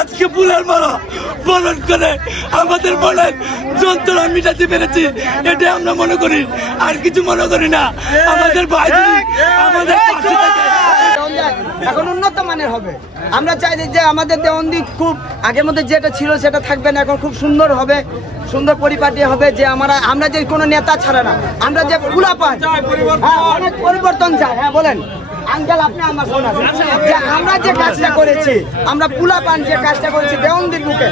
আজকে ফুলের মালা বরণ করে আমাদের মনের যন্ত্রণা মিটাতে পেরেছি, এটা আমরা মনে করি, আর কিছু মনে করি না। আমাদের ভাই আমাদের এখন উন্নত মানের হবে। আমরা চাই যে আমাদের দেওবন্দি খুব আগের মধ্যে যেটা ছিল সেটা থাকবে না, এখন খুব সুন্দর হবে, সুন্দর পরিপাটি হবে। যে আমরা যে কোনো নেতা ছাড়া না, আমরা যে পুলা পান অনেক পরিবর্তন চাই। হ্যাঁ বলেন আঙ্কেল, আপনি আমার শোনা যে আমরা যে কাজটা করেছি, আমরা পুলা পান যে কাজটা করেছি দেওবন্দির বুকে।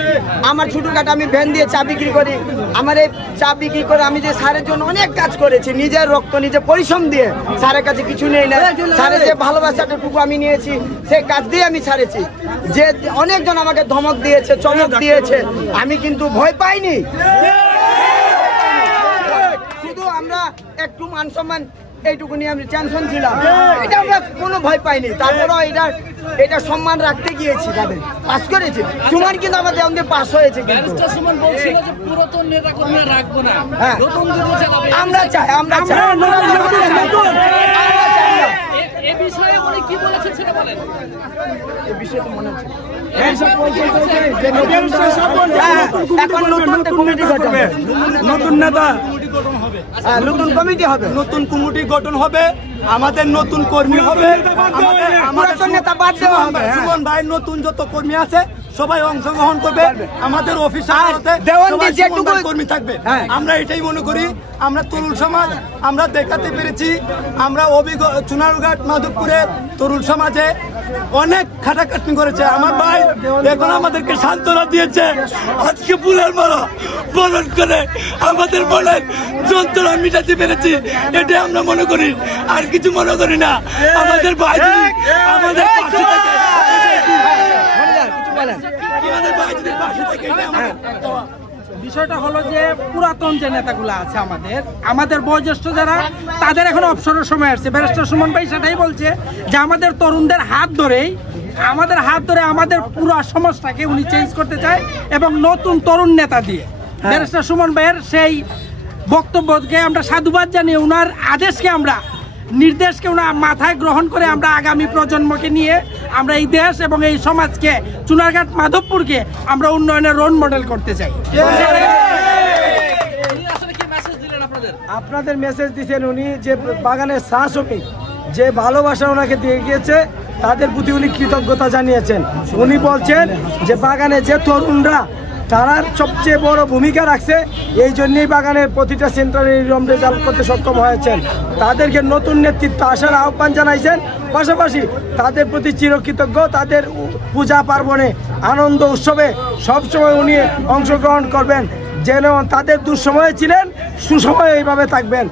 আমার ছোটখাটো আমি ভ্যান দিয়ে চা বিক্রি করি, আমার এই চা বিক্রি করে আমি যে স্যারের জন্য অনেক কাজ করেছি, নিজের রক্ত নিজে পরিশ্রম দিয়ে। স্যারের কাছে কিছু নেই না, স্যারের যে ভালোবাসাটুকু আমি নিয়েছি সেই কাজ দিয়ে আমি ছাড়েছি। যে অনেকজন আমাকে ধমক দিয়েছে, চমক দিয়েছে, আমি কিন্তু ভয় পাইনি। শুধু আমরা একটু মান সম্মান এইটুকু নিয়ে আমি টেনশন ছিলাম, এটা আমরা কোনো ভয় পাইনি। তারপরেও এটা সম্মান রাখতে গিয়েছি, তাদের পাস করেছি। সুমন কিন্তু আমাদের দেওবন্দি পাস হয়েছে, আমরা চাই এখন নতুন নেতা নতুন কমিটি হবে, নতুন কমিটি গঠন হবে, আমাদের নতুন কর্মী হবে, আমাদের নেতা বাদ দেওয়া হবে। সুমন ভাই নতুন যত কর্মী আছে সবাই অংশগ্রহণ করবে, আমাদের অফিসার কর্মী থাকবে। আমরা এটাই মনে করি, আমরা তরুণ সমাজ আমরা দেখাতে পেরেছি। আমরা অভিজ্ঞ চুনারঘাট মাধবপুরে তরুণ সমাজে অনেক খাটাখাটনি করেছে। আমার ভাই এখন আমাদেরকে সান্ত্বনা দিয়েছে, আজকে ফুলের মালা বরণ করে আমাদের মনের যন্ত্রণা মিটাতে পেরেছি, এটা আমরা মনে করি, আর কিছু মনে করি না। আমাদের ভাই আমাদের বিষয়টা হলো যে পুরাতন যে নেতাগুলো আছে আমাদের বয়োজ্যেষ্ঠ যারা, তাদের এখন অবসরের সময় আসছে। ব্যারিস্টার সুমন ভাই সেটাই বলছে যে আমাদের তরুণদের হাত ধরে আমাদের পুরো সমাজটাকে উনি চেঞ্জ করতে চায়, এবং নতুন তরুণ নেতা দিয়ে ব্যারিস্টার সুমন ভাইয়ের সেই বক্তব্যকে আমরা সাধুবাদ জানিয়ে, উনার আদেশকে আমরা নির্দেশকে মাথায় গ্রহণ করে আমরা আগামী প্রজন্মকে নিয়ে আমরা এই দেশ এবং এই সমাজকে, চুনারঘাট মাধবপুরকে আমরা উন্নয়নের রোল মডেল করতে চাই। আপনাদের মেসেজ দিচ্ছেন উনি যে বাগানের শ্রমিক যে ভালোবাসা ওনাকে দিয়ে গিয়েছে, তাদের প্রতি উনি কৃতজ্ঞতা জানিয়েছেন। উনি বলছেন যে বাগানে যে তরুণরা তারা সবচেয়ে বড় ভূমিকা রাখছে, এই জন্যই বাগানের প্রতিটা সেন্টারে এরকম রেজাল্ট করতে সক্ষম হয়েছেন। তাদেরকে নতুন নেতৃত্ব আসার আহ্বান জানাইছেন, পাশাপাশি তাদের প্রতি চিরকৃতজ্ঞ। তাদের পূজা পার্বণে আনন্দ উৎসবে সবসময় উনি অংশগ্রহণ করবেন, যেন তাদের দুঃসময়ে ছিলেন সুসময়ে এইভাবে থাকবেন।